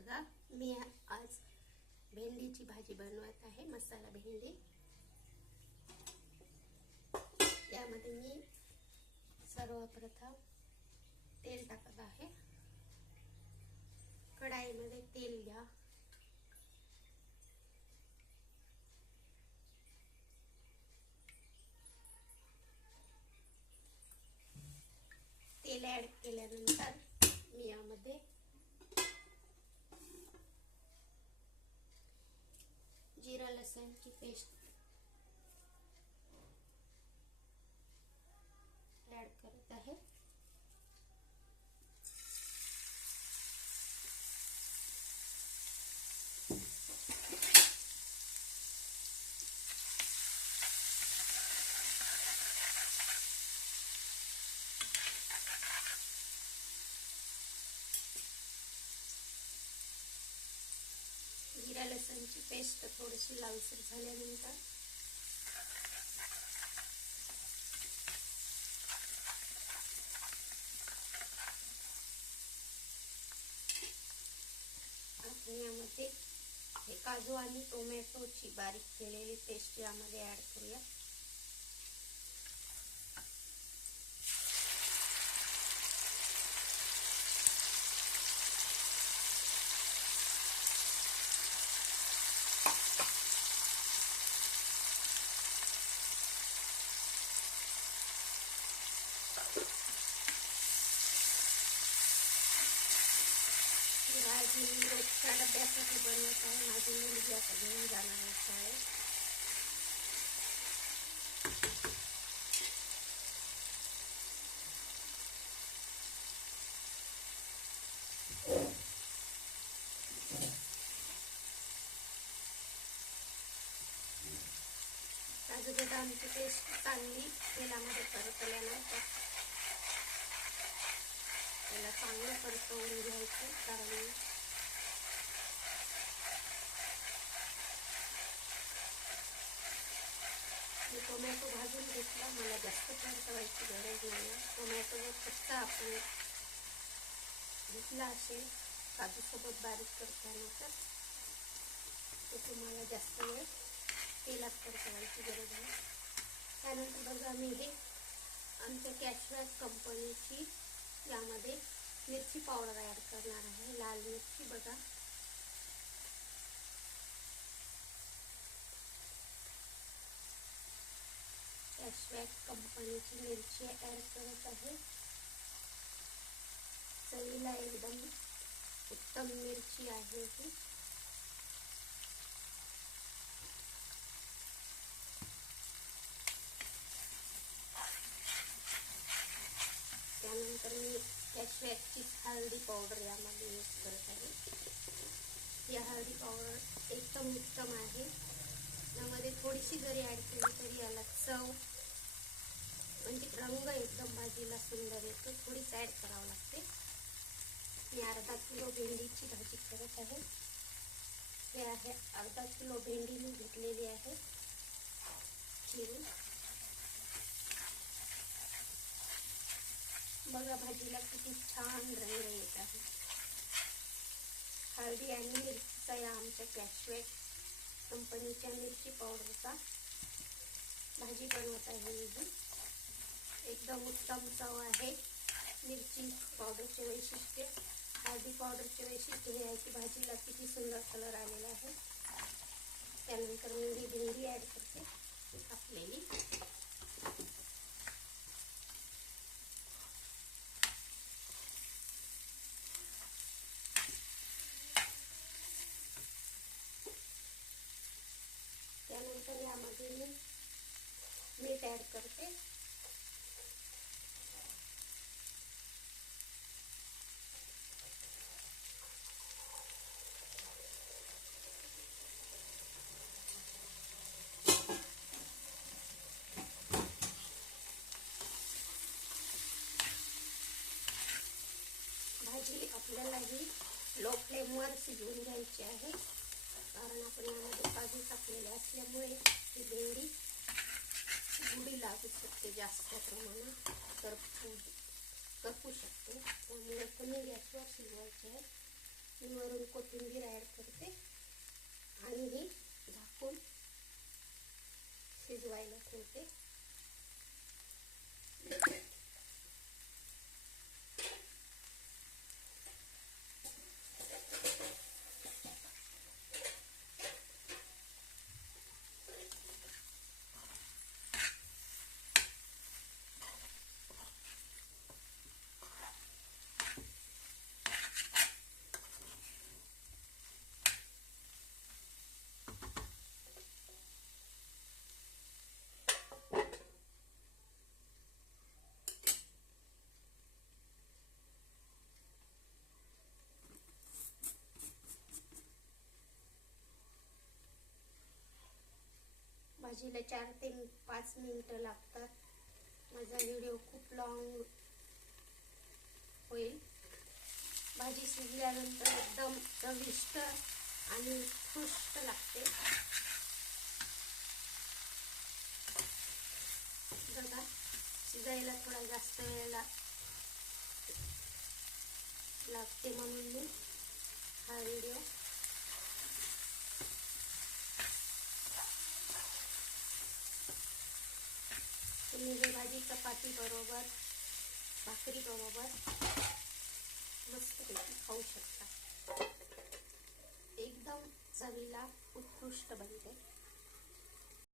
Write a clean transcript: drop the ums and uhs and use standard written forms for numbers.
बघा, मी आज भेंडीची भाजी बनवत आहे, मसाला भेंडी। यामध्ये मी सर्वप्रथम तेल टाकत आहे। कढाईमध्ये तेल घ्या। तेल ऍड केल्यानंतर मी यामध्ये जिरा लसणची पेस्ट ऍड करत आहे। जिरा लसणची पेस्ट थोडीशी लालसर झाल्यानंतर आपण यामध्ये हे काजू आणि टोमॅटोची बारीक केलेली पेस्ट यामध्ये ऍड करूया। भाजी मी रोजच्या डब्यासाठी बनवत आहे। माझी मुलगी आता घेऊन जाणार आहे शाळेत। काजू बदामची पेस्ट चांगली तेलामध्ये परतल्यानंतर त्याला चांगलं परतवून घ्यायचं, कारण मी टोमॅटो भाजून घेतला, मला जास्त परतवायची गरज नाही। टोमॅटो जर कच्चा आपण घेतला असेल काजू सोबत बारीक करताना तर तुम्हाला जास्त वेळ तेलात परतवायची गरज आहे। त्यानंतर बघा, मी हे आमच्या कॅशवॅक कंपनीची यामध्ये मिरची पावडर ऍड करणार आहे। लाल मिरची बघा, कॅशवॅक कंपनीची मिरची ऍड करत आहे। चवीला एकदम उत्तम मिरची आहे ही। त्यानंतर मी कॅशवॅकची हळदी पावडर यामध्ये यूज करत आहे। या हळदी पावडर एकदम उत्तम आहे। यामध्ये थोडीशी जरी ऍड केली तरी याला चव म्हणजे रंग एकदम भाजीला सुंदर येतो। थोडीच ऍड करावं लागते। मी अर्धा किलो भेंडीची भाजी करत आहे। हे आहे अर्धा किलो भेंडी मी घेतलेली आहे चिरून। बघा भाजीला किती छान रंग येत आहे। हळदी आणि मिरचीचा या आमच्या कॅशवॅक कंपनीच्या मिरची पावडरचा भाजी बनवत आहे मी। एकदम उत्तम चव आहे। मिरची पावडरचे वैशिष्ट्य, हळदी पावडरचे वैशिष्ट्य हे आहे की भाजीला किती सुंदर कलर आलेला आहे। त्यानंतर मी ही भेंडी ऍड करते कापलेली। त्यानंतर यामध्ये मी मीठ ऍड करते। भाजी आपल्याला ही लो फ्लेमवर शिजवून घ्यायची आहे, कारण आपण यामध्ये काजू टाकलेले असल्यामुळे ही भेंडी गुडी लागू शकते, जास्त प्रमाणात करपू शकते। त्यामुळे कमी गॅसवर शिजवायचे आहे। मी वरून कोथिंबीर ॲड करते आणि हे झाकून शिजवायला ठेवते. भाजीला 4 ते 5 मिनिटं लागतात. माझा व्हिडिओ खूप लॉंग होईल. भाजी शिजल्यानंतर एकदम चविष्ट आणि उत्कृष्ट लागते. बघा, शिजायला थोडा जास्त वेळ लागते म्हणून मी हा व्हिडिओ तुम्ही ही भाजी चपाती बरोबर, भाकरी बरोबर मस्तपैकी खाऊ शकता. एकदम चवीला उत्कृष्ट बनते.